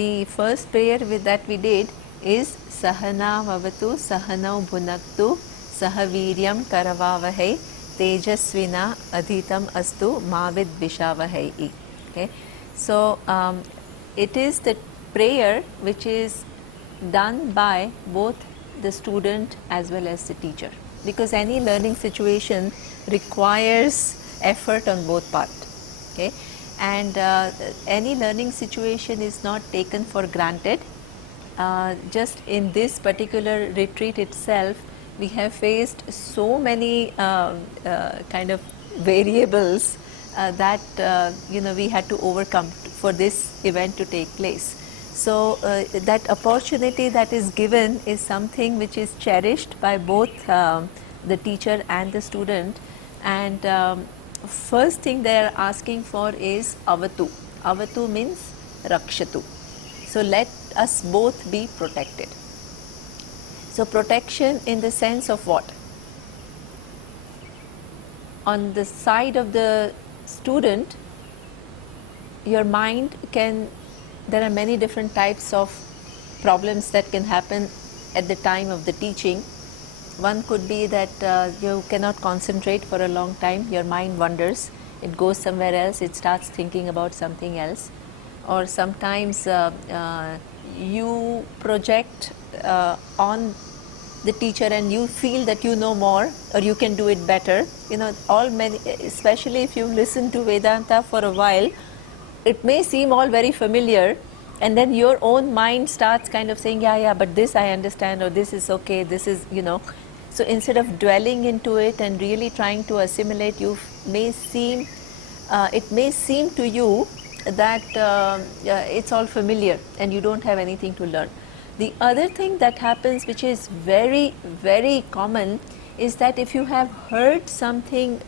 the first prayer that we did is Sahana Vavatu Sahanau Bhunaktu Sahaviryam Karavavahai Tejasvina Adhitam Astu Mavid Vishavahai. Okay, so it is the prayer which is done by both the student as well as the teacher, because any learning situation requires effort on both parts. Okay, and any learning situation is not taken for granted. Just in this particular retreat itself, we have faced so many kind of variables that we had to overcome for this event to take place. So that opportunity that is given is something which is cherished by both the teacher and the student. And first thing they are asking for is avatu. Avatu means rakshatu. So let us both be protected. So protection in the sense of what? On the side of the student, your mind can, there are many different types of problems that can happen at the time of the teaching. One could be that you cannot concentrate for a long time, your mind wanders, it goes somewhere else, it starts thinking about something else. Or sometimes you project on the teacher and you feel that you know more or you can do it better. Especially if you listen to Vedanta for a while, it may seem all very familiar, and then your own mind starts kind of saying, yeah, but this I understand, or this is okay, this is, So instead of dwelling into it and really trying to assimilate, it may seem to you that it's all familiar and you don't have anything to learn. The other thing that happens, which is very, very common, is that if you have heard something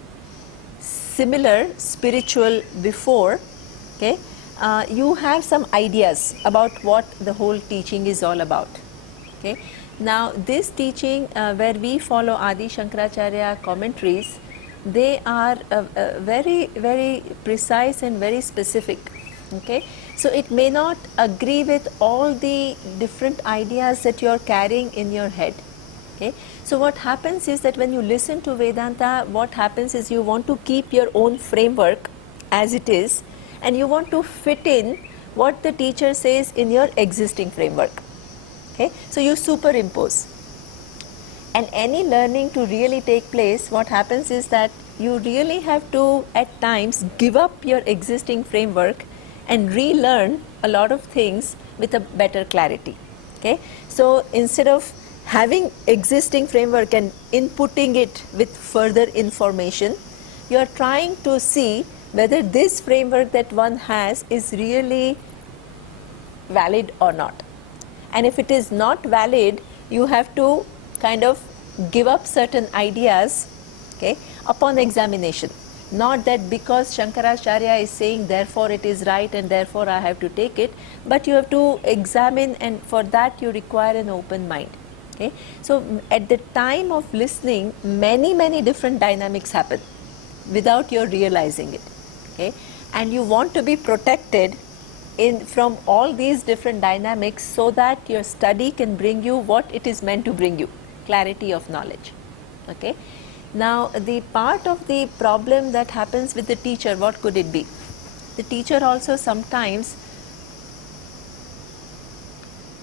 similar, spiritual before, okay, you have some ideas about what the whole teaching is all about. Okay. Now this teaching where we follow Adi Shankaracharya commentaries, they are very, very precise and very specific. Okay, so it may not agree with all the different ideas that you are carrying in your head. Okay, so what happens is that when you listen to Vedanta, what happens is you want to keep your own framework as it is, and you want to fit in what the teacher says in your existing framework. Okay, so you superimpose. And any learning to really take place, what happens is that you really have to at times give up your existing framework and relearn a lot of things with a better clarity. Okay, so instead of having existing framework and inputting it with further information, you are trying to see whether this framework that one has is really valid or not. And if it is not valid, you have to kind of give up certain ideas, okay, upon examination. Not that because Shankaracharya is saying therefore it is right and therefore I have to take it, but you have to examine, and for that you require an open mind. Okay, so at the time of listening, many different dynamics happen without your realizing it. Okay, and you want to be protected from all these different dynamics so that your study can bring you what it is meant to bring you, clarity of knowledge. Okay. Now the part of the problem that happens with the teacher, what could it be? The teacher also sometimes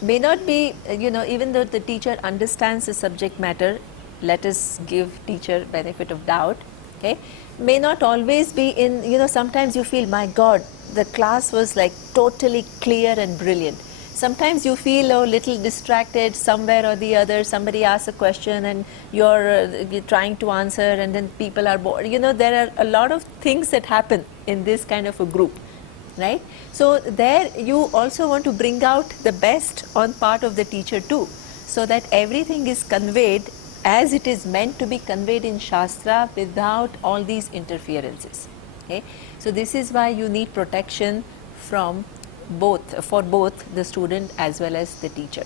may not be, even though the teacher understands the subject matter, let us give teacher benefit of doubt, okay, may not always be in, sometimes you feel, my God, the class was like totally clear and brilliant. Sometimes you feel a little distracted somewhere or the other, somebody asks a question and you're trying to answer and then people are bored. There are a lot of things that happen in this kind of a group, right? So there you also want to bring out the best on part of the teacher too, so that everything is conveyed as it is meant to be conveyed in Shastra without all these interferences. Okay? So this is why you need protection for both the student as well as the teacher.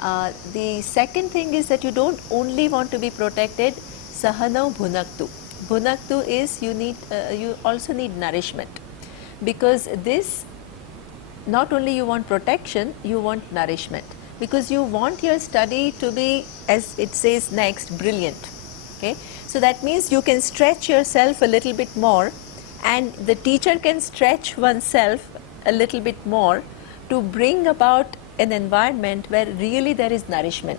The second thing is that you don't only want to be protected, Sahanau Bhunaktu. Bhunaktu is you also need nourishment, because this not only you want protection, you want nourishment, because you want your study to be, as it says next, brilliant. Okay? So that means you can stretch yourself a little bit more, and the teacher can stretch oneself a little bit more to bring about an environment where really there is nourishment.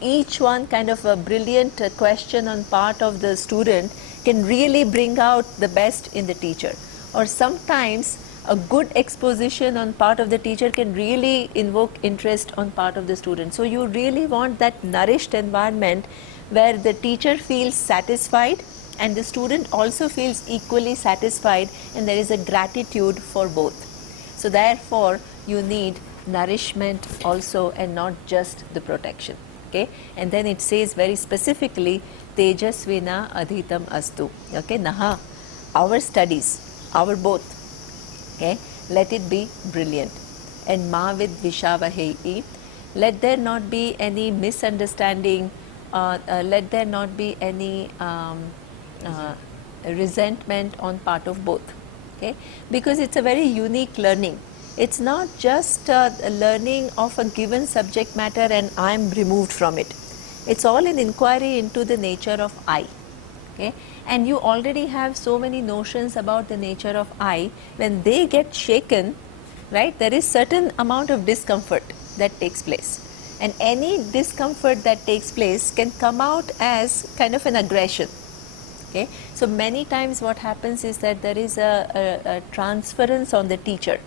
Each one kind of a brilliant question on part of the student can really bring out the best in the teacher, or sometimes a good exposition on part of the teacher can really invoke interest on part of the student. So you really want that nourished environment where the teacher feels satisfied and the student also feels equally satisfied, and there is a gratitude for both. So therefore you need nourishment also, and not just the protection. Okay? And then it says very specifically, tejasvina adhitam astu. Okay? Naha, our studies, our both, okay, let it be brilliant. And ma vid vishavahehi, let there not be any misunderstanding, let there not be any resentment on part of both. Okay? Because it's a very unique learning. It's not just a learning of a given subject matter and I am removed from it. It's all an inquiry into the nature of I. Okay? And you already have so many notions about the nature of I. When they get shaken, right, there is certain amount of discomfort that takes place. And any discomfort that takes place can come out as kind of an aggression. Okay? So many times what happens is that there is a transference on the teacher.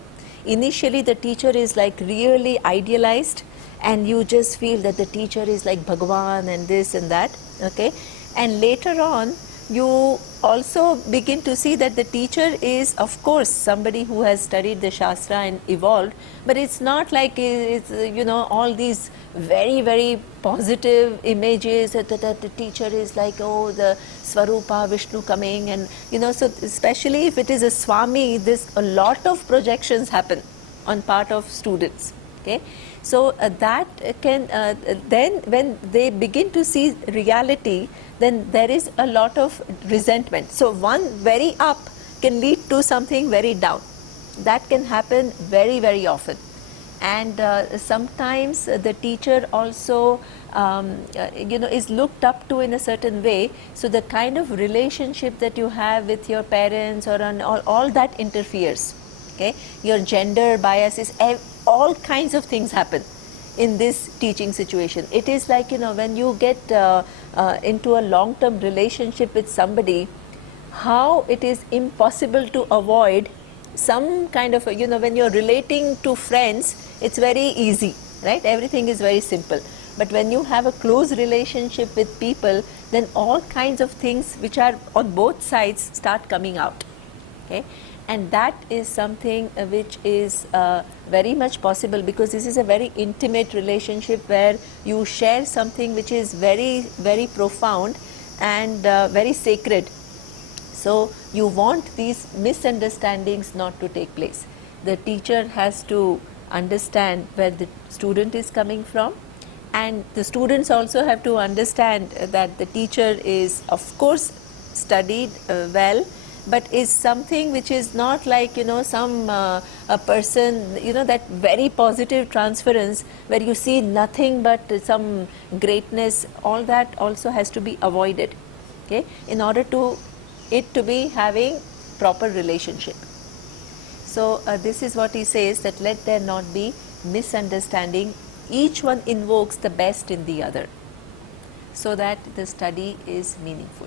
Initially the teacher is like really idealized, and you just feel that the teacher is like Bhagwan and this and that. Okay? And later on you also begin to see that the teacher is of course somebody who has studied the Shastra and evolved, but it's not like it's, you know, all these very, very positive images that the teacher is like, oh, the Swarupa Vishnu coming, and you know, so especially if it is a Swami, this a lot of projections happen on part of students. Okay? So that can then when they begin to see reality, then there is a lot of resentment. So one very up can lead to something very down. That can happen very, very often. And sometimes the teacher also you know, is looked up to in a certain way. So the kind of relationship that you have with your parents or all that interferes. Okay? Your gender biases, all kinds of things happen in this teaching situation. It is like, you know, when you get into a long-term relationship with somebody, how it is impossible to avoid some kind of, you know, when you're relating to friends, it's very easy, right? Everything is very simple. But when you have a close relationship with people, then all kinds of things which are on both sides start coming out. Okay? And that is something which is very much possible, because this is a very intimate relationship where you share something which is very, very profound and very sacred. So you want these misunderstandings not to take place. The teacher has to understand where the student is coming from, and the students also have to understand that the teacher is of course studied well, but is something which is not like, you know, some a person, you know, that very positive transference where you see nothing but some greatness. All that also has to be avoided, okay, in order to it to be having proper relationship. So this is what he says, that let there not be misunderstanding. Each one invokes the best in the other, so that the study is meaningful.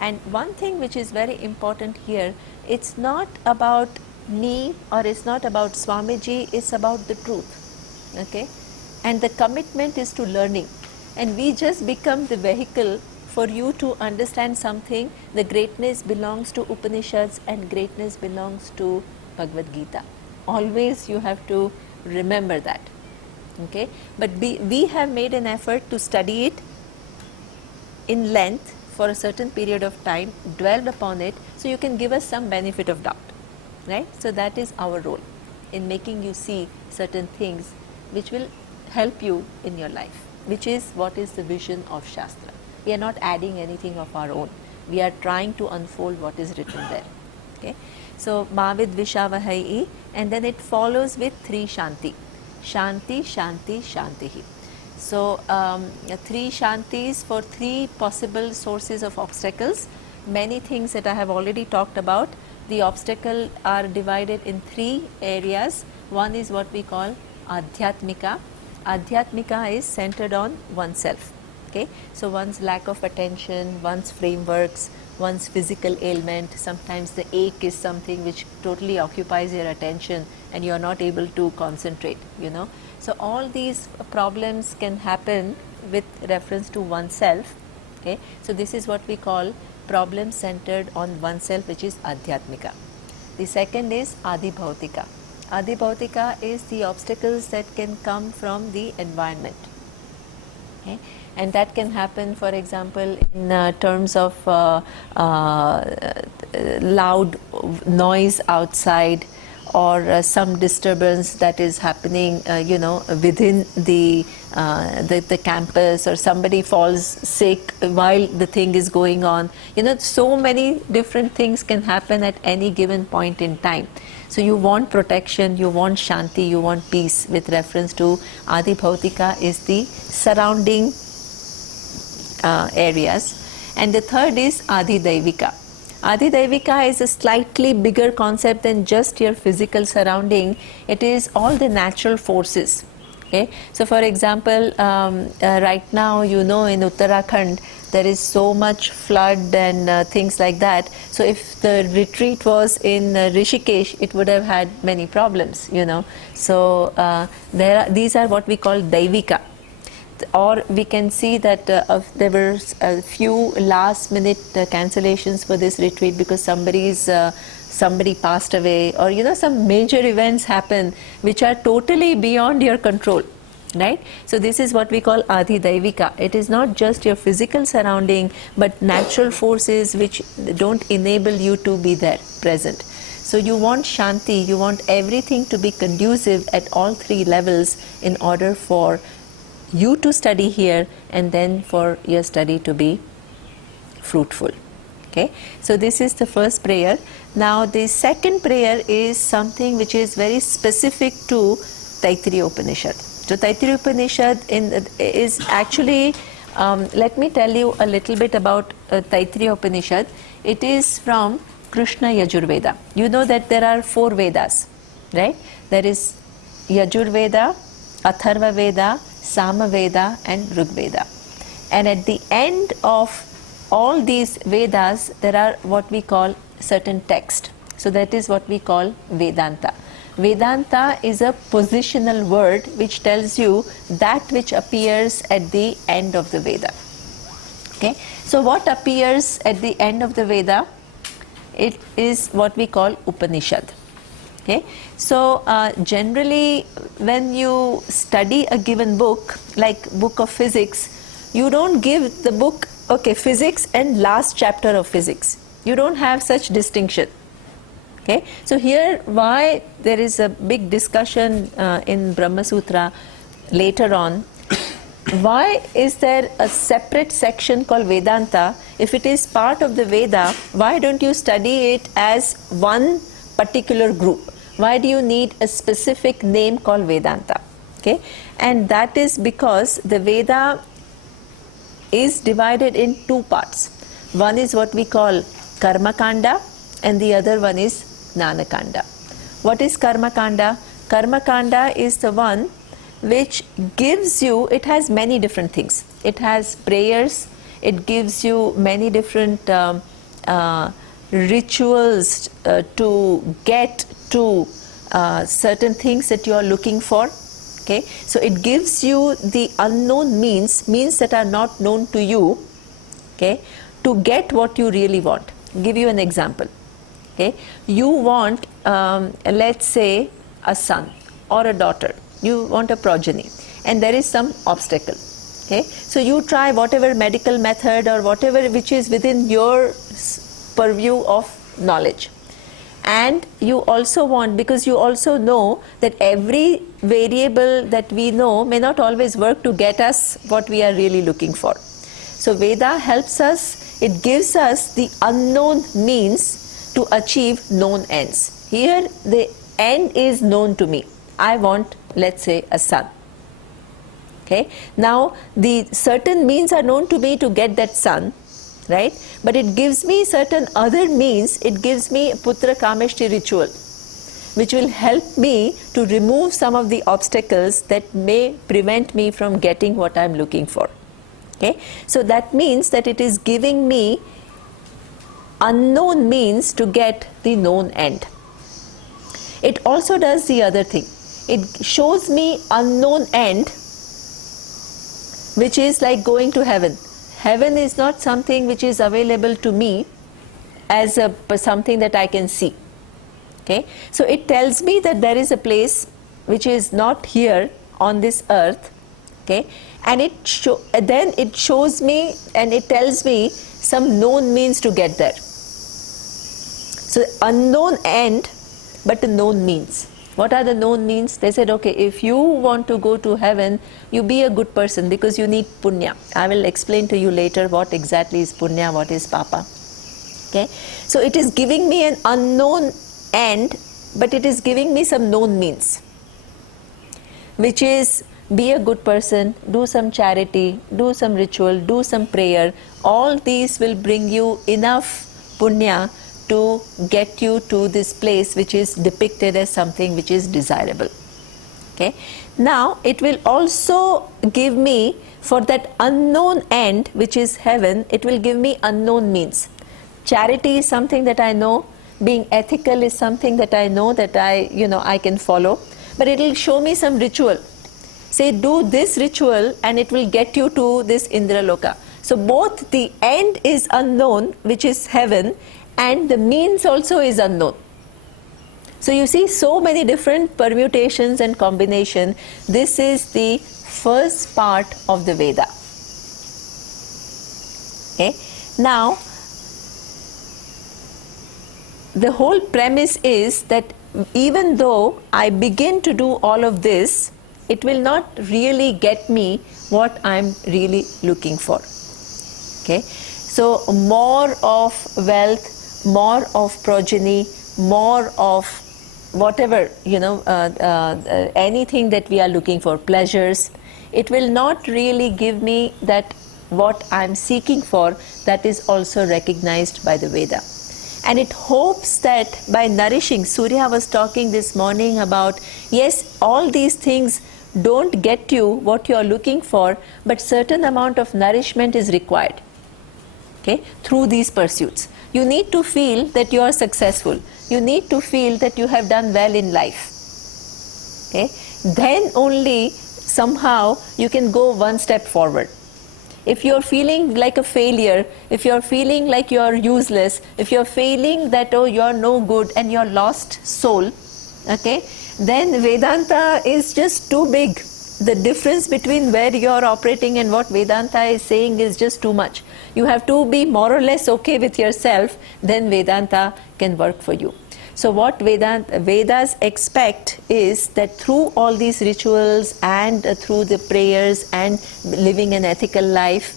And one thing which is very important here, it's not about me or it's not about Swamiji, it's about the truth. Okay? And the commitment is to learning. And we just become the vehicle for you to understand something. The greatness belongs to Upanishads and greatness belongs to Bhagavad Gita. Always you have to remember that. Okay? But we have made an effort to study it in length for a certain period of time, dwelled upon it, so you can give us some benefit of doubt, right? So that is our role in making you see certain things which will help you in your life, which is what is the vision of Shastra. We are not adding anything of our own. We are trying to unfold what is written there. Okay? So ma vidvishavahai, and then it follows with 3 shanti. Shanti, shanti, shantihi. So 3 shantis for 3 possible sources of obstacles. Many things that I have already talked about. The obstacles are divided in 3 areas. One is what we call adhyatmika. Adhyatmika is centered on oneself. Okay, so one's lack of attention, one's frameworks, one's physical ailment. Sometimes the ache is something which totally occupies your attention and you are not able to concentrate, you know. So all these problems can happen with reference to oneself. Okay, so this is what we call problem centered on oneself, which is adhyatmika. The second is adhibhautika. Adhibhautika is the obstacles that can come from the environment. Okay, and that can happen, for example, in terms of loud noise outside, or some disturbance that is happening, you know, within the campus, or somebody falls sick while the thing is going on. You know, so many different things can happen at any given point in time. So you want protection, you want shanti, you want peace with reference to adhibhautika is the surrounding areas. And the third is adhidaivika. Adhidaivika is a slightly bigger concept than just your physical surrounding. It is all the natural forces. Okay, so for example, right now, you know, in Uttarakhand there is so much flood and things like that. So if the retreat was in Rishikesh, it would have had many problems, you know. So these are what we call daivika. Or we can see that there were a few last minute cancellations for this retreat because somebody passed away, or you know, some major events happen which are totally beyond your control, right? So this is what we call adhidaivika. It is not just your physical surrounding, but natural forces which don't enable you to be there present. So you want shanti, you want everything to be conducive at all 3 levels in order for you to study here and then for your study to be fruitful. Okay, so this is the first prayer. Now the second prayer is something which is very specific to Taittiriya Upanishad. So Taittiriya Upanishad is actually, let me tell you a little bit about Taittiriya Upanishad. It is from Krishna Yajurveda. You know that there are 4 Vedas, right? There is Yajurveda, Atharva Veda, Samaveda and Rigveda. And at the end of all these Vedas, there are what we call certain text. So that is what we call Vedanta. Vedanta is a positional word which tells you that which appears at the end of the Veda. Okay, so what appears at the end of the Veda? It is what we call Upanishad. Okay, so generally when you study a given book, like book of physics, you don't give the book, okay, physics and last chapter of physics. You don't have such distinction. Okay, so here why there is a big discussion in Brahma Sutra later on. Why is there a separate section called Vedanta? If it is part of the Veda, why don't you study it as one particular group? Why do you need a specific name called Vedanta? Okay, and that is because the Veda is divided in 2 parts. One is what we call Karma Kanda and the other one is Jnana Kanda. What is Karma Kanda? Karma Kanda is the one which gives you, it has many different things. It has prayers, it gives you many different rituals to get to certain things that you are looking for. Okay, so it gives you the unknown means that are not known to you, okay, to get what you really want. Give you an example. Okay, you want let's say a son or a daughter, you want a progeny, and there is some obstacle. Okay, so you try whatever medical method or whatever which is within your purview of knowledge. And you also want, because you also know that every variable that we know may not always work to get us what we are really looking for. So Veda helps us, it gives us the unknown means to achieve known ends. Here the end is known to me. I want, let's say, a son. Okay? Now the certain means are known to me to get that son, right? But it gives me certain other means. It gives me Putra Kameshti ritual, which will help me to remove some of the obstacles that may prevent me from getting what I'm looking for. Okay? So that means that it is giving me unknown means to get the known end. It also does the other thing. It shows me unknown end, which is like going to heaven. Heaven is not something which is available to me as something that I can see. Okay? So it tells me that there is a place which is not here on this earth. Okay? And then it shows me and it tells me some known means to get there. So unknown end, but a known means. What are the known means? They said, okay, if you want to go to heaven, you be a good person because you need punya. I will explain to you later what exactly is punya, what is papa. Okay? So it is giving me an unknown end, but it is giving me some known means, which is be a good person, do some charity, do some ritual, do some prayer. All these will bring you enough punya to get you to this place which is depicted as something which is desirable. Okay? Now it will also give me, for that unknown end which is heaven, it will give me unknown means. Charity is something that I know, being ethical is something that I know that I can follow, but it will show me some ritual. Say do this ritual and it will get you to this Indraloka. So both the end is unknown, which is heaven, and the means also is unknown. So you see so many different permutations and combination. This is the first part of the Veda. Okay? Now, the whole premise is that even though I begin to do all of this, it will not really get me what I'm really looking for. Okay? So more of wealth, more of progeny, more of whatever, anything that we are looking for, pleasures, it will not really give me that what I'm seeking for that is also recognized by the Veda. And it hopes that by nourishing, Surya was talking this morning about, yes, all these things don't get you what you are looking for, but certain amount of nourishment is required. Okay, through these pursuits. You need to feel that you are successful. You need to feel that you have done well in life. Okay? Then only somehow you can go one step forward. If you are feeling like a failure, if you are feeling like you are useless, if you are feeling that you are no good and you are lost soul, okay, then Vedanta is just too big. The difference between where you are operating and what Vedanta is saying is just too much. You have to be more or less okay with yourself, then Vedanta can work for you. So what Vedas expect is that through all these rituals and through the prayers and living an ethical life,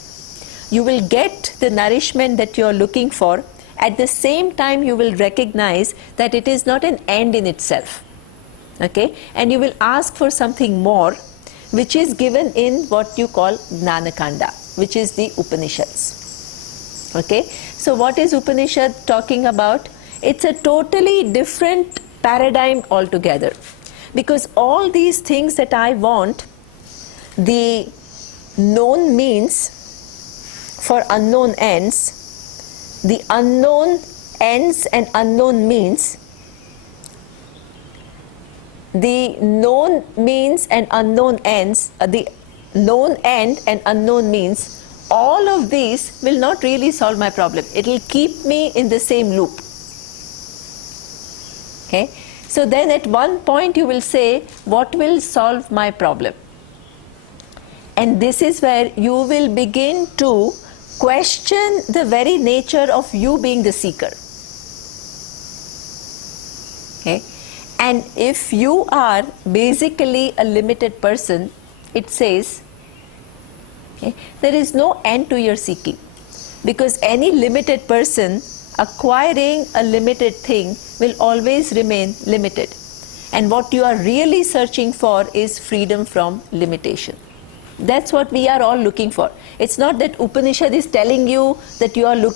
you will get the nourishment that you are looking for. At the same time, you will recognize that it is not an end in itself. Okay? And you will ask for something more, which is given in what you call Jnanakanda, which is the Upanishads. Okay? So what is Upanishad talking about? It's a totally different paradigm altogether. Because all these things that I want, the known means for unknown ends, the unknown ends and unknown means, the known means and unknown ends, the known end and unknown means, all of these will not really solve my problem. It will keep me in the same loop. Okay? So then at one point you will say, what will solve my problem? And this is where you will begin to question the very nature of you being the seeker. Okay? And if you are basically a limited person, it says, okay, there is no end to your seeking. Because any limited person acquiring a limited thing will always remain limited. And what you are really searching for is freedom from limitation. That's what we are all looking for. It's not that Upanishad is telling you that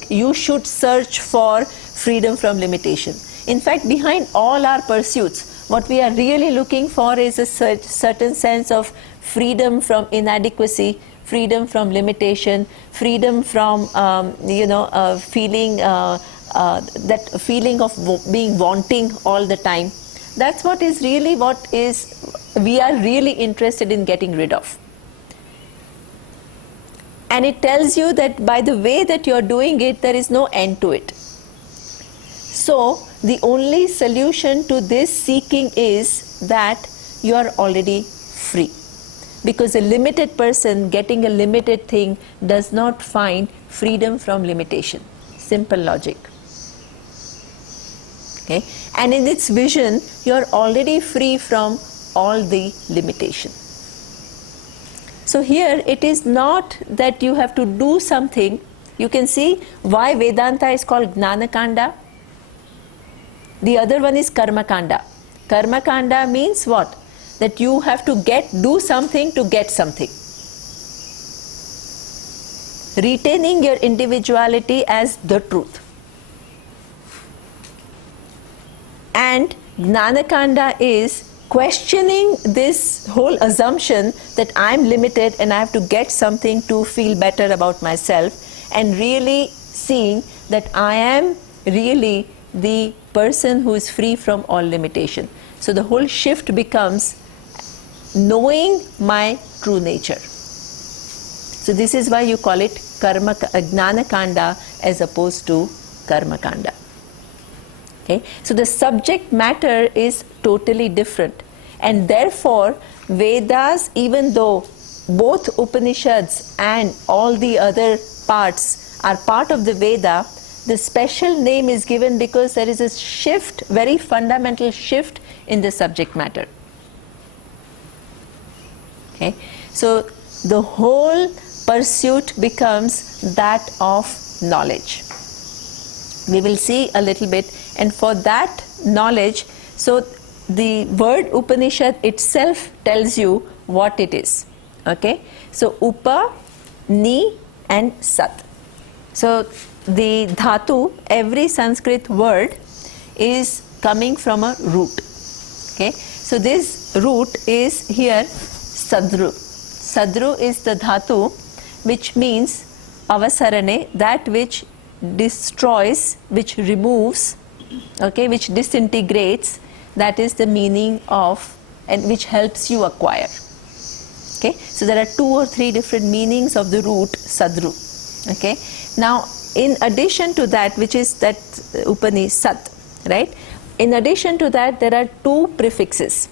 you should search for freedom from limitation. In fact, behind all our pursuits, what we are really looking for is a certain sense of freedom from inadequacy, freedom from limitation, freedom from feeling that feeling of being wanting all the time. That's what is really we are really interested in getting rid of. And it tells you that by the way that you are doing it, there is no end to it. So the only solution to this seeking is that you are already free. Because a limited person getting a limited thing does not find freedom from limitation. Simple logic. Okay? And in its vision, you are already free from all the limitation. So here it is not that you have to do something. You can see why Vedanta is called Gnana Kanda. The other one is Karma Kanda. Karma Kanda means what? That you have to do something to get something. Retaining your individuality as the truth. And Gnanakanda is questioning this whole assumption that I'm limited and I have to get something to feel better about myself, and really seeing that I am really the person who is free from all limitation. So the whole shift becomes knowing my true nature. So this is why you call it Gnana Kanda as opposed to Karma Kanda. Okay? So the subject matter is totally different, and therefore Vedas, even though both Upanishads and all the other parts are part of the Veda, the special name is given because there is a shift, very fundamental shift in the subject matter. Okay? So the whole pursuit becomes that of knowledge. We will see a little bit, and for that knowledge, so the word Upanishad itself tells you what it is. Okay? So Upa, Ni and Sat. So the dhatu, every Sanskrit word is coming from a root. Okay? So this root is here Sadru. Sadru is the dhatu which means avasarane, that which destroys, which removes, okay, which disintegrates. That is the meaning of, and which helps you acquire. Okay, so there are 2 or 3 different meanings of the root Sadru. Okay, now in addition to that, which is that Upanishad, right? In addition to that, there are 2 prefixes,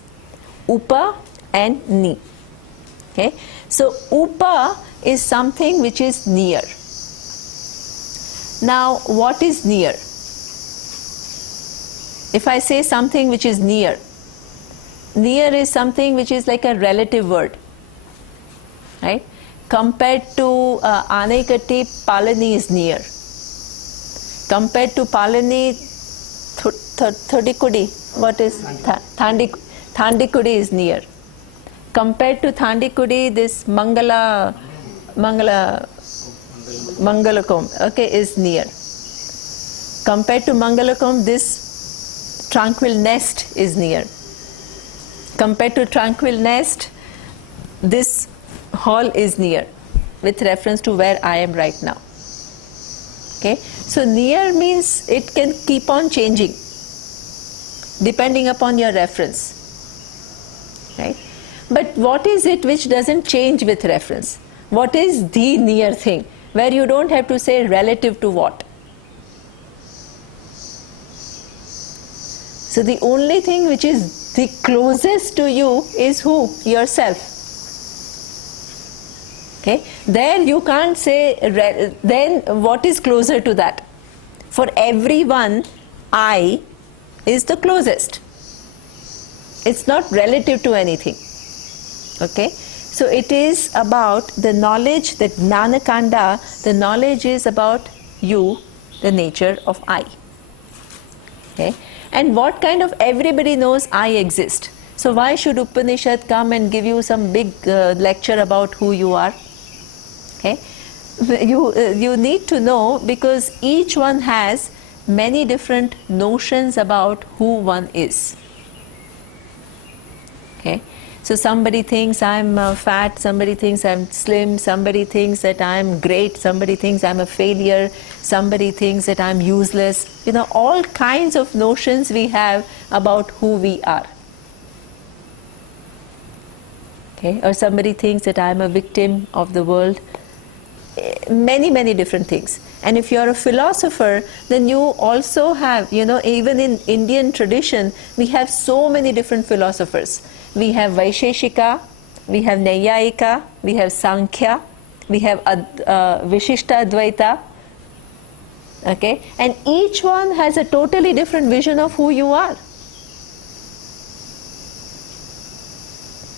Upa and Ni. Okay, so Upa is something which is near. Now, what is near? If I say something which is near, near is something which is like a relative word, right? Compared to Anaikatti, Palani is near. Compared to Palani, Thodikudi, what is Thandikudi is near. Compared to Thandikudi, this Mangalakom, okay, is near. Compared to Mangalakom, this Tranquil Nest is near. Compared to Tranquil Nest, this hall is near, with reference to where I am right now. Okay, so near means it can keep on changing depending upon your reference, right? But what is it which doesn't change with reference? What is the near thing, where you don't have to say relative to what? So the only thing which is the closest to you is who? Yourself. Okay? There you can't say, then what is closer to that? For everyone, I is the closest. It's not relative to anything. Okay? So it is about the knowledge, that Gnana Kanda, the knowledge is about you, the nature of I. Okay? And what kind of, everybody knows I exist. So why should Upanishad come and give you some big lecture about who you are? Okay? You need to know, because each one has many different notions about who one is. Okay? So somebody thinks I'm fat, somebody thinks I'm slim, somebody thinks that I'm great, somebody thinks I'm a failure, somebody thinks that I'm useless. You know, all kinds of notions we have about who we are. Okay? Or somebody thinks that I'm a victim of the world. Many, many different things. And if you're a philosopher, then you also have, you know, even in Indian tradition, we have so many different philosophers. We have Vaisheshika, we have Naiyayika, we have Sankhya, we have Vishishta Advaita. Okay? And each one has a totally different vision of who you are.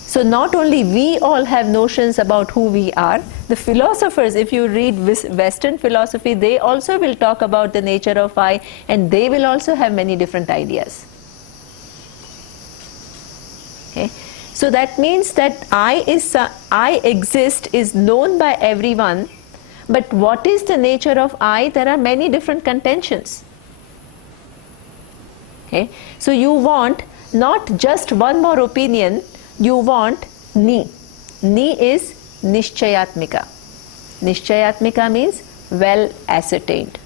So not only we all have notions about who we are, the philosophers, if you read Western philosophy, they also will talk about the nature of I, and they will also have many different ideas. Okay? So that means that I exist is known by everyone, but what is the nature of I? There are many different contentions. Okay? So you want not just one more opinion, you want Ni. Ni is Nishchayatmika. Nishchayatmika means well ascertained.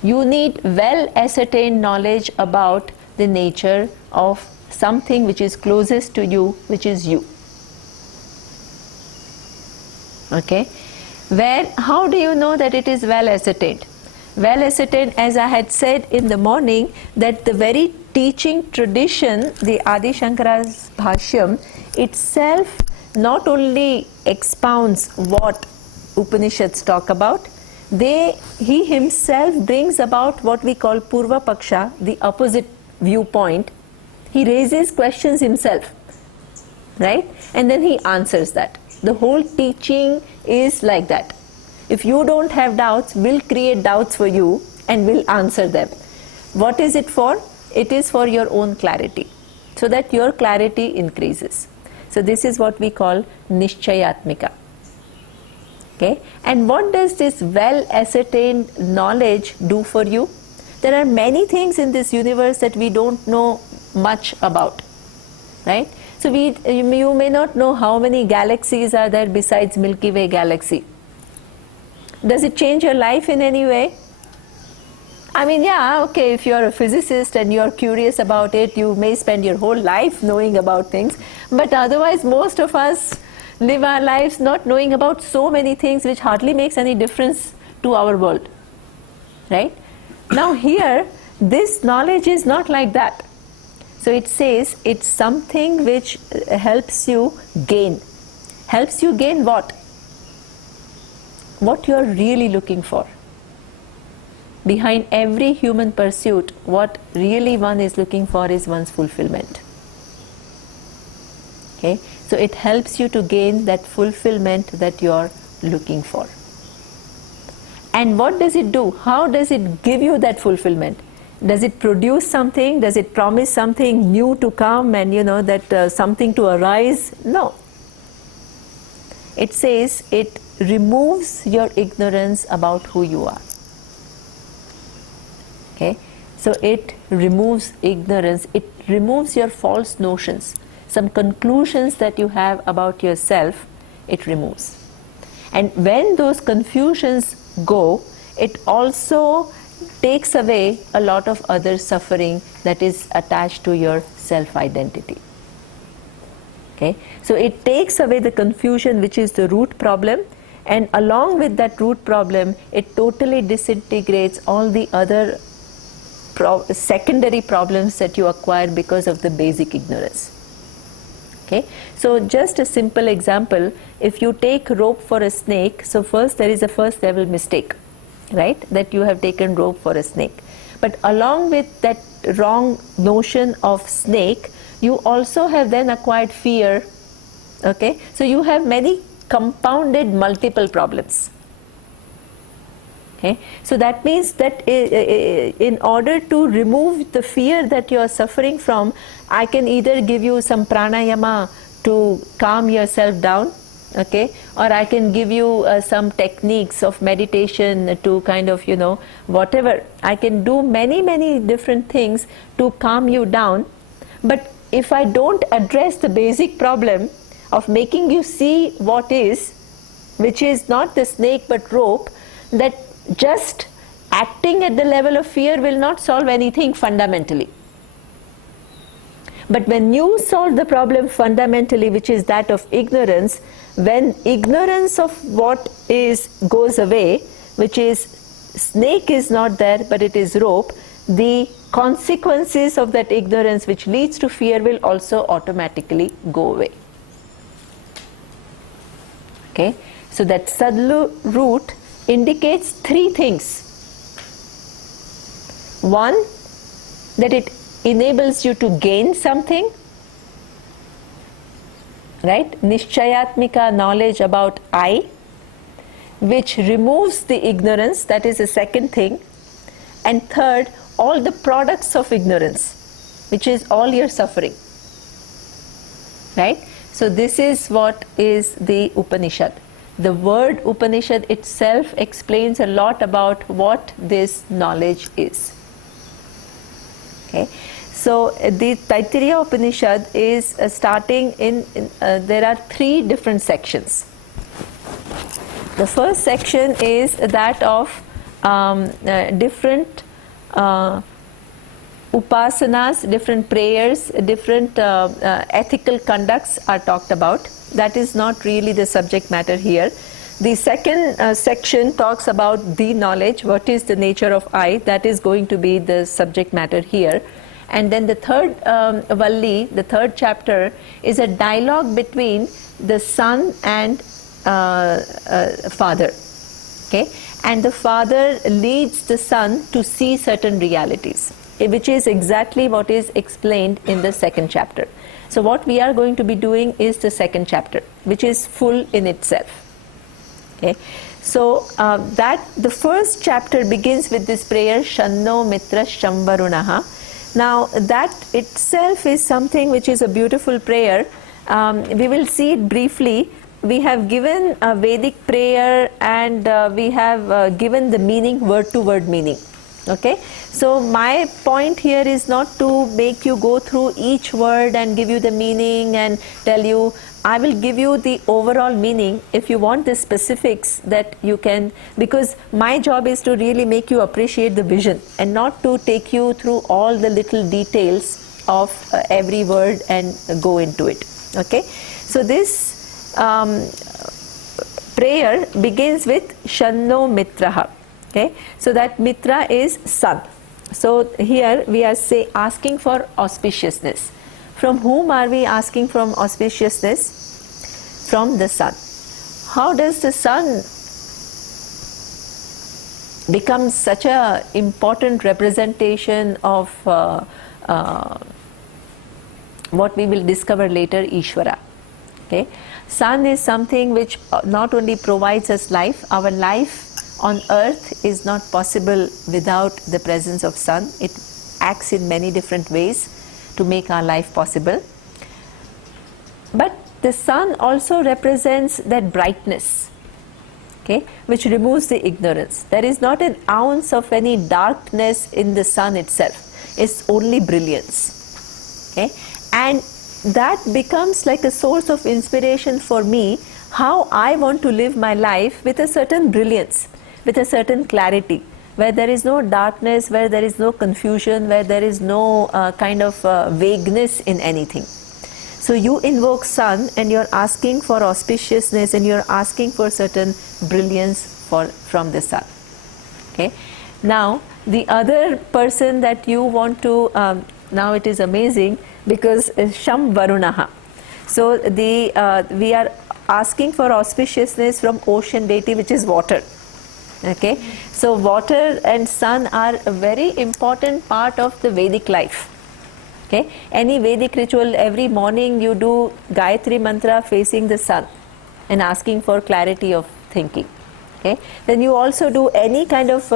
You need well ascertained knowledge about the nature of something which is closest to you, which is you. Okay? How do you know that it is well ascertained? Well ascertained, as I had said in the morning, that the very teaching tradition, the Adi Shankara's Bhashyam, itself not only expounds what Upanishads talk about, he himself brings about what we call Purva Paksha, the opposite viewpoint. He raises questions himself, right? And then he answers that. The whole teaching is like that. If you don't have doubts, we'll create doubts for you and we'll answer them. What is it for? It is for your own clarity, so that your clarity increases. So this is what we call Nishchayatmika. Okay? And what does this well ascertained knowledge do for you? There are many things in this universe that we don't know much about, right? So you may not know how many galaxies are there besides Milky Way galaxy. Does it change your life in any way? I mean, yeah, okay, if you're a physicist and you're curious about it, you may spend your whole life knowing about things, but otherwise most of us live our lives not knowing about so many things which hardly makes any difference to our world, right? Now here, this knowledge is not like that. So it says it's something which helps you gain. Helps you gain what? What you're really looking for. Behind every human pursuit, what really one is looking for is one's fulfillment. Okay? So it helps you to gain that fulfillment that you're looking for. And what does it do? How does it give you that fulfillment? Does it produce something? Does it promise something new to come and that something to arise? No. It says it removes your ignorance about who you are. Okay? So it removes ignorance, it removes your false notions. Some conclusions that you have about yourself, it removes. And when those confusions go, it also takes away a lot of other suffering that is attached to your self-identity. Okay? So it takes away the confusion, which is the root problem, and along with that root problem, it totally disintegrates all the other secondary problems that you acquire because of the basic ignorance. Okay? So just a simple example, if you take rope for a snake, so first there is a first level mistake, right? That you have taken rope for a snake. But along with that wrong notion of snake, you also have then acquired fear. Okay? So you have many compounded multiple problems. Okay? So that means that in order to remove the fear that you are suffering from, I can either give you some pranayama to calm yourself down, okay, or I can give you some techniques of meditation to kind of, whatever. I can do many different things to calm you down. But if I don't address the basic problem of making you see what is, which is not the snake but rope, that just acting at the level of fear will not solve anything fundamentally. But when you solve the problem fundamentally, which is that of ignorance, when ignorance of what is goes away, which is snake is not there but it is rope, the consequences of that ignorance which leads to fear will also automatically go away. Okay? So that sadlu root indicates three things. One, that it enables you to gain something, right? Nishchayatmika knowledge about I, which removes the ignorance, that is the second thing. And third, all the products of ignorance, which is all your suffering, right? So this is what is the Upanishad. The word Upanishad itself explains a lot about what this knowledge is. Okay? So the Taittiriya Upanishad is starting there are three different sections. The first section is that of different upasanas, different prayers, different ethical conducts are talked about. That is not really the subject matter here. The second section talks about the knowledge, what is the nature of I, that is going to be the subject matter here. And then the third Valli, the third chapter, is a dialogue between the son and father. Okay? And the father leads the son to see certain realities, which is exactly what is explained in the second chapter. So what we are going to be doing is the second chapter, which is full in itself. Okay? So that the first chapter begins with this prayer, Shanno Mitra Shamvarunaha. Now that itself is something which is a beautiful prayer. We will see it briefly. We have given a Vedic prayer and we have given the meaning, word to word meaning. Okay, so my point here is not to make you go through each word and give you the meaning and tell you. I will give you the overall meaning. If you want the specifics, that you can, because my job is to really make you appreciate the vision and not to take you through all the little details of every word and go into it. Okay, so this prayer begins with Shanno Mitraha. Okay, so that Mitra is son. So here we are asking for auspiciousness. From whom are we asking from auspiciousness? From the sun. How does the sun become such an important representation of what we will discover later, Ishvara? Okay, sun is something which not only provides us life. Our life on earth is not possible without the presence of sun. It acts in many different ways to make our life possible. But the sun also represents that brightness, okay, which removes the ignorance. There is not an ounce of any darkness in the sun itself. It's only brilliance. Okay, and that becomes like a source of inspiration for me, how I want to live my life with a certain brilliance, with a certain clarity, where there is no darkness, where there is no confusion, where there is no kind of vagueness in anything. So you invoke sun and you're asking for auspiciousness and you're asking for certain brilliance from the sun. Okay. Now the other person that you want to, now it is amazing because Sham Varunaha. So we are asking for auspiciousness from ocean deity, which is water. Okay, so water and sun are a very important part of the Vedic life. Okay, any Vedic ritual, every morning you do Gayatri mantra facing the sun and asking for clarity of thinking. Okay? Then you also do any kind of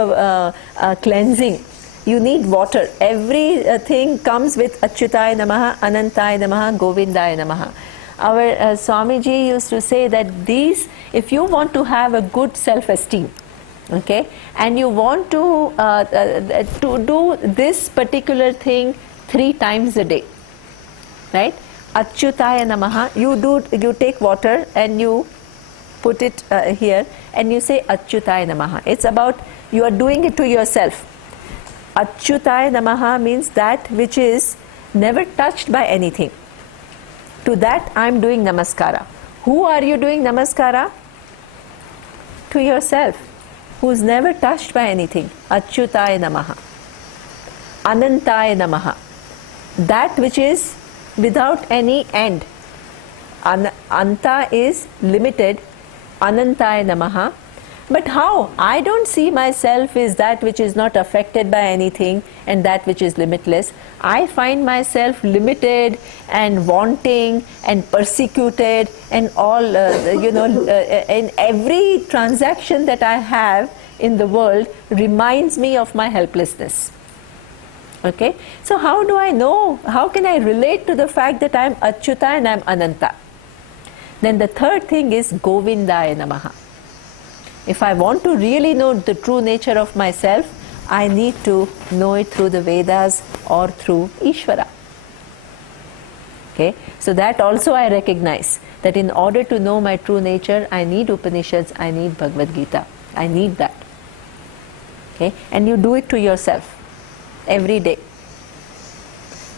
cleansing. You need water. Everything comes with Achyutaya Namaha, Anantaya Namaha, Govindaya Namaha. Our Swamiji used to say that these, if you want to have a good self-esteem, okay, and you want to do this particular thing 3 times a day, right? Achyutaya Namaha, you take water and you put it here and you say Achyutaya Namaha. It's about, you are doing it to yourself. Achyutaya Namaha means that which is never touched by anything. To that I am doing Namaskara. Who are you doing Namaskara? To yourself, who's never touched by anything. Achyutaya Namaha. Anantaya Namaha. That which is without any end. Anta is limited. Anantaya Namaha. But how? I don't see myself as that which is not affected by anything and that which is limitless. I find myself limited and wanting and persecuted and all, in every transaction that I have in the world reminds me of my helplessness. Okay? So how do I know? How can I relate to the fact that I am Achyuta and I am Ananta? Then the third thing is Govindaya Namaha. If I want to really know the true nature of myself, I need to know it through the Vedas or through Ishvara. Okay? So that also I recognize, that in order to know my true nature, I need Upanishads, I need Bhagavad Gita. I need that. Okay? And you do it to yourself every day.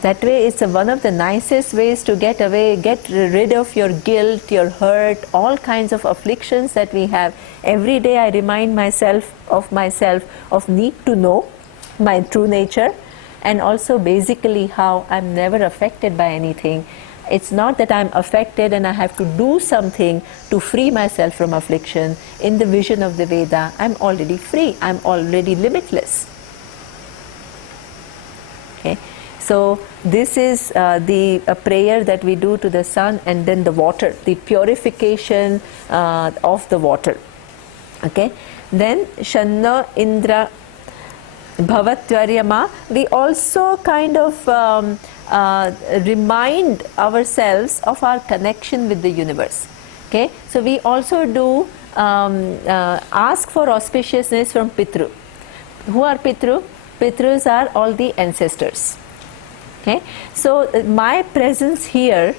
That way it's one of the nicest ways to get rid of your guilt, your hurt, all kinds of afflictions that we have. Every day I remind myself, of need to know my true nature, and also basically how I'm never affected by anything. It's not that I'm affected and I have to do something to free myself from affliction. In the vision of the Veda, I'm already free, I'm already limitless. Okay? So this is the prayer that we do to the sun, and then the water, the purification of the water. Okay. Then Shanna Indra Bhavatvaryama, we also kind of remind ourselves of our connection with the universe. Okay. So we also do ask for auspiciousness from Pitru. Who are Pitru? Pitrus are all the ancestors. Okay? So my presence here,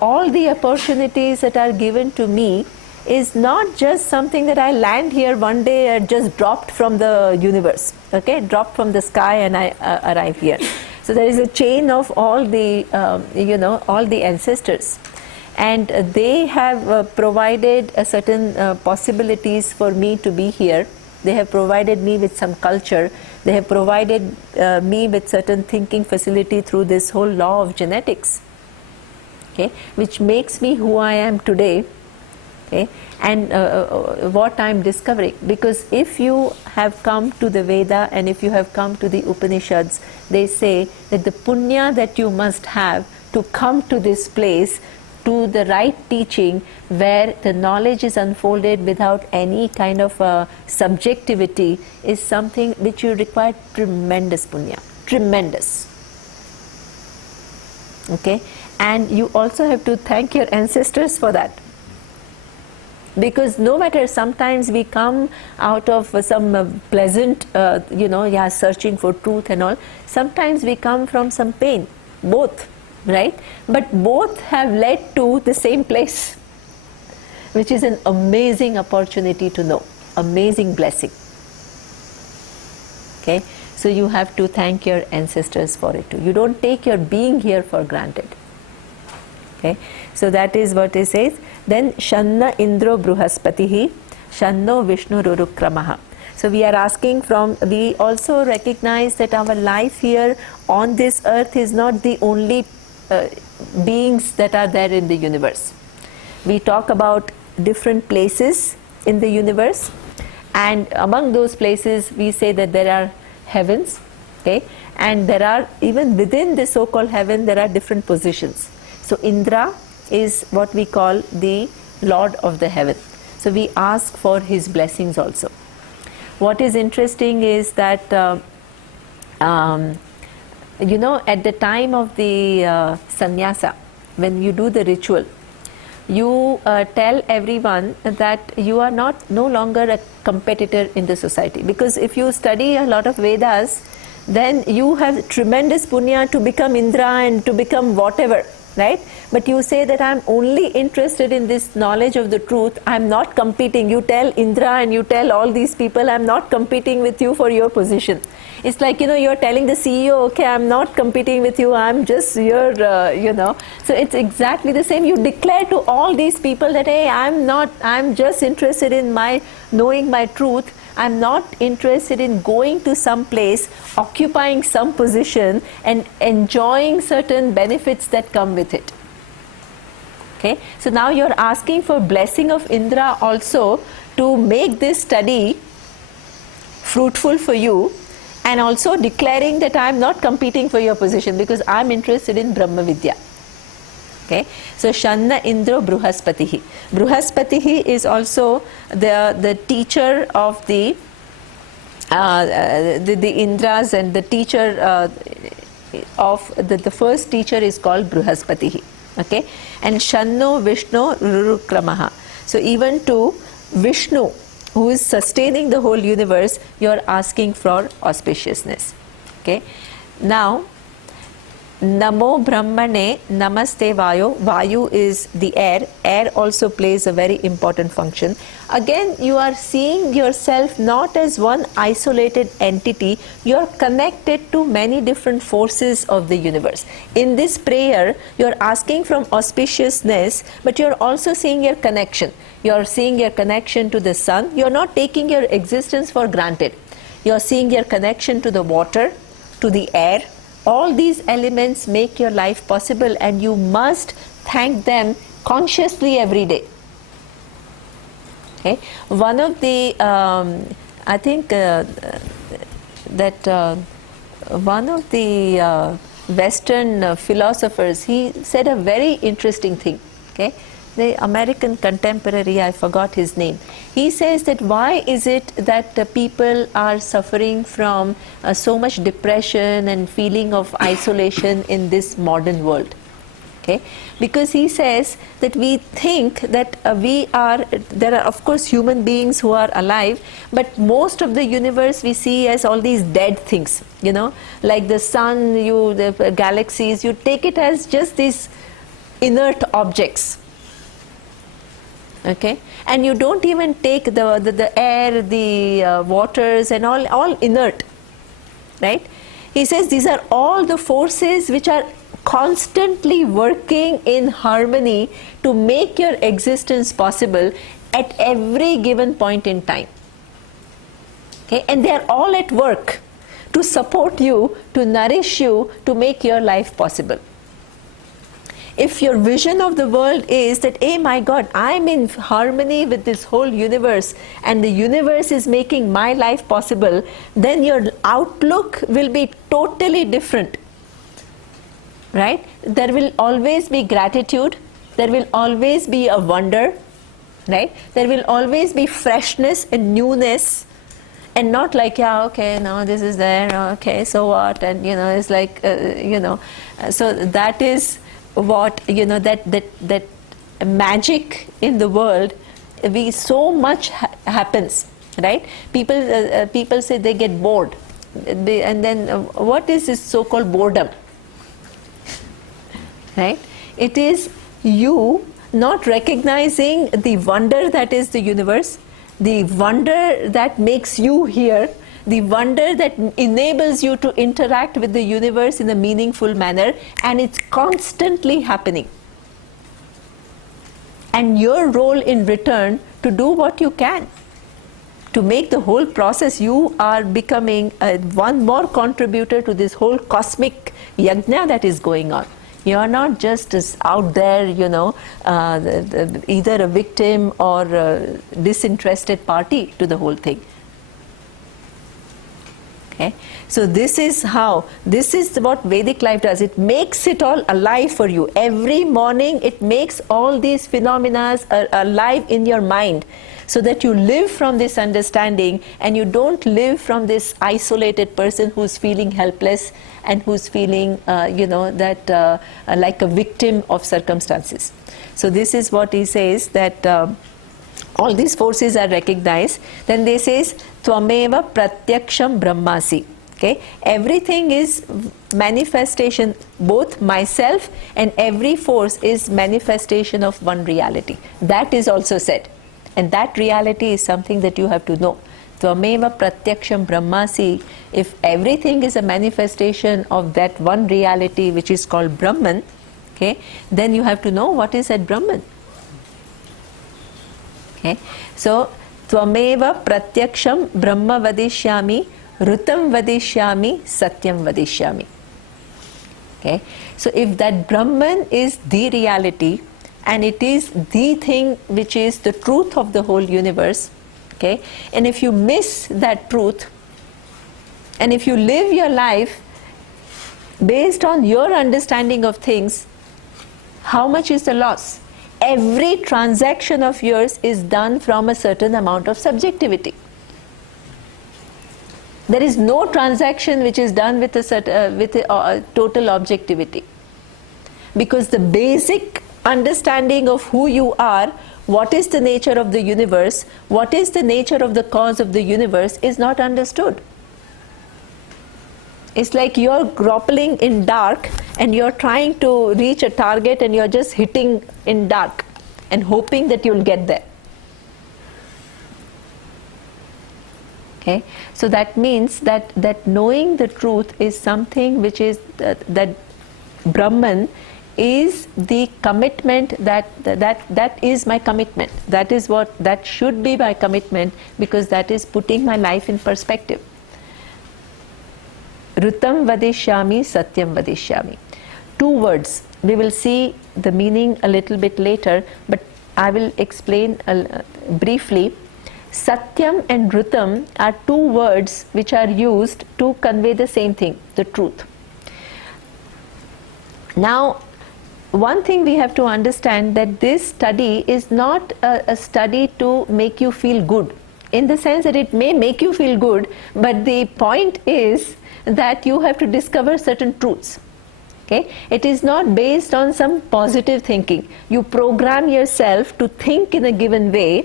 all the opportunities that are given to me is not just something that I land here one day and just dropped from the universe, okay, dropped from the sky and I arrive here. So there is a chain of all the, all the ancestors, and they have provided a certain possibilities for me to be here. They have provided me with some culture. They have provided me with certain thinking facility through this whole law of genetics, okay, which makes me who I am today, okay, and what I am discovering. Because if you have come to the Veda and if you have come to the Upanishads, they say that the punya that you must have to come to this place, to the right teaching, where the knowledge is unfolded without any kind of subjectivity, is something which you require tremendous punya, tremendous. Okay, and you also have to thank your ancestors for that. Because no matter, sometimes we come out of some pleasant, searching for truth and all. Sometimes we come from some pain, both. Right? But both have led to the same place, which is an amazing opportunity to know, amazing blessing. Okay? So you have to thank your ancestors for it too. You don't take your being here for granted. Okay? So that is what it says. Then Shanna Indro Bruhaspatihi, Shanno Vishnu Rurukramaha. So we are asking we also recognize that our life here on this earth is not the only beings that are there in the universe. We talk about different places in the universe, and among those places we say that there are heavens, okay, and there are, even within the so-called heaven, there are different positions. So Indra is what we call the Lord of the heaven. So we ask for his blessings also. What is interesting is that at the time of the sannyasa, when you do the ritual, you tell everyone that you are no longer a competitor in the society. Because if you study a lot of Vedas, then you have tremendous punya to become Indra and to become whatever, right? But you say that I'm only interested in this knowledge of the truth. I'm not competing. You tell Indra and you tell all these people, I'm not competing with you for your position. It's like, you're telling the CEO, okay, I'm not competing with you, I'm just your, So it's exactly the same. You declare to all these people that, hey, I'm just interested in knowing my truth. I'm not interested in going to some place, occupying some position and enjoying certain benefits that come with it. Okay, so now you're asking for blessing of Indra also to make this study fruitful for you, and also declaring that I'm not competing for your position because I'm interested in Brahma Vidya. Okay, so Shanna Indro Bruhaspatihi. Bruhaspatihi is also the teacher of the Indras, and the teacher of the first teacher is called Bruhaspatihi. Okay, and Shanno Vishnu Rurukramaha. So even to Vishnu, who is sustaining the whole universe, you are asking for auspiciousness. Okay, now Namo Brahmane Namaste Vayo. Vayu is the air. Air also plays a very important function. Again, you are seeing yourself not as one isolated entity. You are connected to many different forces of the universe. In this prayer, you are asking from auspiciousness, but you are also seeing your connection. You are seeing your connection to the sun. You are not taking your existence for granted. You are seeing your connection to the water, to the air. All these elements make your life possible, and you must thank them consciously every day. Okay, one of the I think that one of the Western philosophers, he said a very interesting thing. Okay, the American contemporary, I forgot his name. He says that why is it that people are suffering from so much depression and feeling of isolation in this modern world? Okay, because he says that we think that there are of course human beings who are alive, but most of the universe we see as all these dead things, like the sun, the galaxies, you take it as just these inert objects. Okay, and you don't even take the air, the waters and all inert, right? He says these are all the forces which are constantly working in harmony to make your existence possible at every given point in time. Okay, and they are all at work to support you, to nourish you, to make your life possible. If your vision of the world is that, hey, my God, I'm in harmony with this whole universe and the universe is making my life possible, then your outlook will be totally different. Right? There will always be gratitude, there will always be a wonder, right? There will always be freshness and newness, and not like, yeah, okay, now this is there, okay, so what, and it's like, so that is what, that magic in the world, so much happens, right? People say they get bored, and then what is this so-called boredom? Right? It is you not recognizing the wonder that is the universe, the wonder that makes you here, the wonder that enables you to interact with the universe in a meaningful manner, and it's constantly happening. And your role in return to do what you can to make the whole process, you are becoming one more contributor to this whole cosmic yajna that is going on. You are not just out there, either a victim or a disinterested party to the whole thing. Okay? So this is what Vedic life does. It makes it all alive for you. Every morning it makes all these phenomena alive in your mind, so that you live from this understanding and you don't live from this isolated person who's feeling helpless and who's feeling like a victim of circumstances. So this is what he says, that all these forces are recognized. Then they says Tvameva Pratyaksham Brahmasi. Okay, everything is manifestation, both myself and every force is manifestation of one reality. That is also said, and that reality is something that you have to know. Tvameva Pratyaksham Brahmasi. If everything is a manifestation of that one reality which is called Brahman, okay, then you have to know what is that Brahman. Okay, so Tvameva Pratyaksham Brahma Vadishyami, Rutam Vadishyami, Satyam Vadishyami. Okay, so if that Brahman is the reality and it is the thing which is the truth of the whole universe, okay, and if you miss that truth and if you live your life based on your understanding of things, how much is the loss? Every transaction of yours is done from a certain amount of subjectivity. There is no transaction which is done with a total objectivity, because the basic understanding of who you are, what is the nature of the universe, what is the nature of the cause of the universe, is not understood. It's like you're grappling in dark and you're trying to reach a target and you're just hitting in dark and hoping that you'll get there. Okay? So that means that knowing the truth is something which is that Brahman is the commitment, that is my commitment. That should be my commitment, because that is putting my life in perspective. Rutam Vadishyami, Satyam Vadishyami. Two words. We will see the meaning a little bit later, but I will explain briefly. Satyam and Rutam are two words which are used to convey the same thing, the truth. Now, one thing we have to understand, that this study is not a study to make you feel good, in the sense that it may make you feel good, but the point is that you have to discover certain truths. Okay? It is not based on some positive thinking. You program yourself to think in a given way,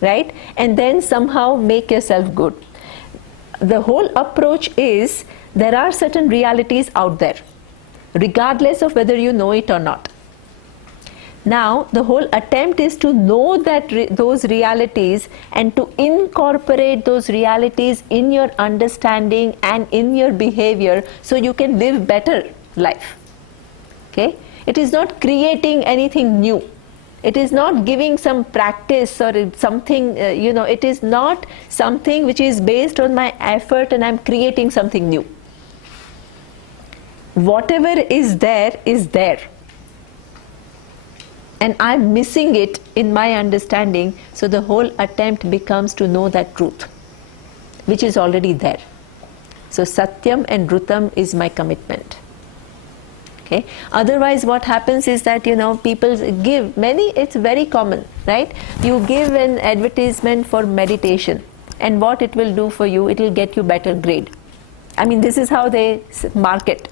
right? And then somehow make yourself good. The whole approach is, there are certain realities out there, regardless of whether you know it or not. Now, the whole attempt is to know those realities and to incorporate those realities in your understanding and in your behavior, so you can live better life. Okay? It is not creating anything new. It is not giving some practice or something, it is not something which is based on my effort and I'm creating something new. Whatever is there is there. And I'm missing it in my understanding, so the whole attempt becomes to know that truth, which is already there. So Satyam and Rutam is my commitment. Okay? Otherwise what happens is that, people give it's very common, right? You give an advertisement for meditation, and what it will do for you, it will get you better grade. I mean, this is how they market.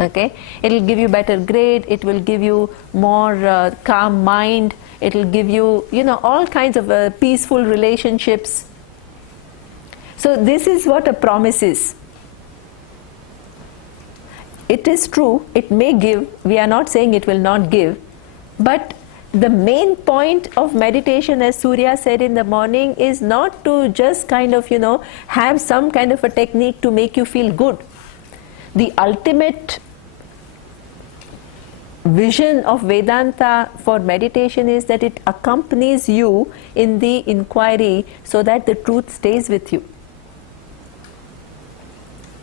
Okay, it will give you better grade, it will give you more calm mind, it will give you, all kinds of peaceful relationships. So this is what a promise is. It is true, it may give, we are not saying it will not give, but the main point of meditation, as Surya said in the morning, is not to just kind of, have some kind of a technique to make you feel good. The ultimate vision of Vedanta for meditation is that it accompanies you in the inquiry, so that the truth stays with you.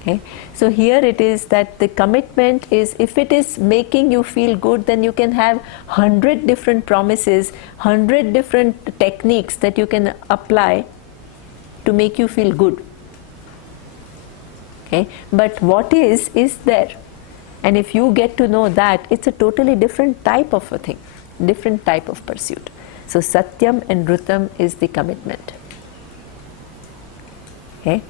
Okay? So here it is that the commitment is, if it is making you feel good, then you can have 100 different promises, 100 different techniques that you can apply to make you feel good. Okay? But what is there. And if you get to know that, it's a totally different type of a thing, different type of pursuit. So Satyam and Rutam is the commitment. Okay?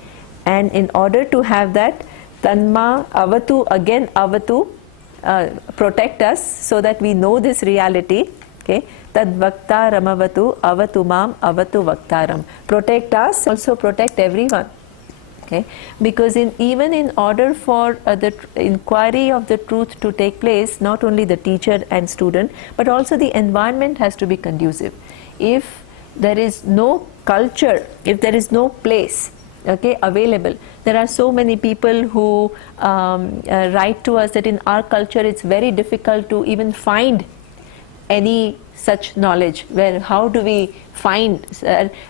And in order to have that, Tanma, Avatu, again Avatu, protect us so that we know this reality. Okay? Tad Vaktaram Avatu, Avatu Mam, Avatu Vaktaram. Protect us, also protect everyone. Okay? Because even in order for the inquiry of the truth to take place, not only the teacher and student, but also the environment has to be conducive. If there is no culture, if there is no place, okay, available, there are so many people who write to us that in our culture it's very difficult to even find any such knowledge. Where how do we find,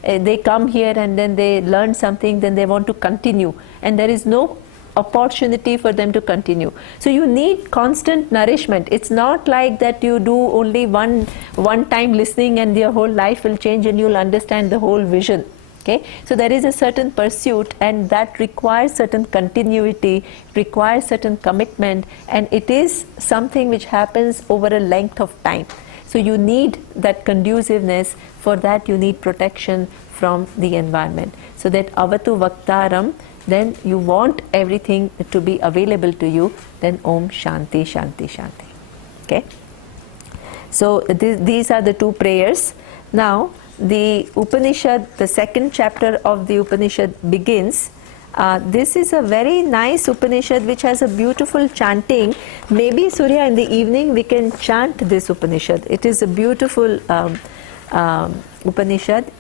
they come here and then they learn something, then they want to continue, and there is no opportunity for them to continue. So you need constant nourishment. It's not like that you do only one time listening and your whole life will change and you'll understand the whole vision. Okay? So there is a certain pursuit, and that requires certain continuity, requires certain commitment, and it is something which happens over a length of time. So you need that conduciveness. For that you need protection from the environment. So that Avatu Vaktaram, then you want everything to be available to you, then Om Shanti Shanti Shanti. Okay? So these are the two prayers. Now the Upanishad, the second chapter of the Upanishad begins. This is a very nice Upanishad which has a beautiful chanting. Maybe Surya, in the evening we can chant this Upanishad. It is a beautiful Upanishad.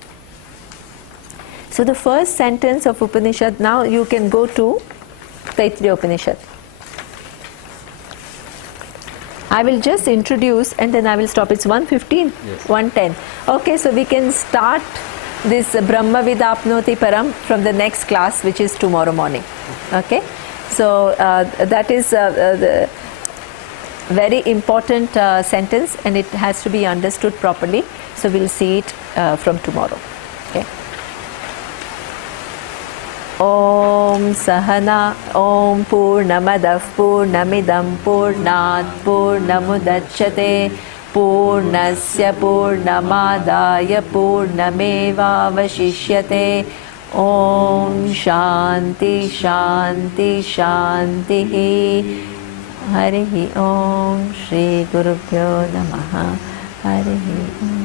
So the first sentence of Upanishad, now you can go to Taittiriya Upanishad. I will just introduce and then I will stop. It's 1:15, yes. 1:10. Okay, so we can start this Brahma Vidapnoti Param from the next class, which is tomorrow morning. Okay, so that is the very important sentence, and it has to be understood properly. So we'll see it from tomorrow. Okay. Om Sahana Om Purnamadav Purnamidam Purnat Purnamudachyate Purnasya Purnamadaya Purnameva Vashishyate. Om Shanti Shanti Shanti. Harihi Om Shri Gurubhyo Namaha. Harihi Om.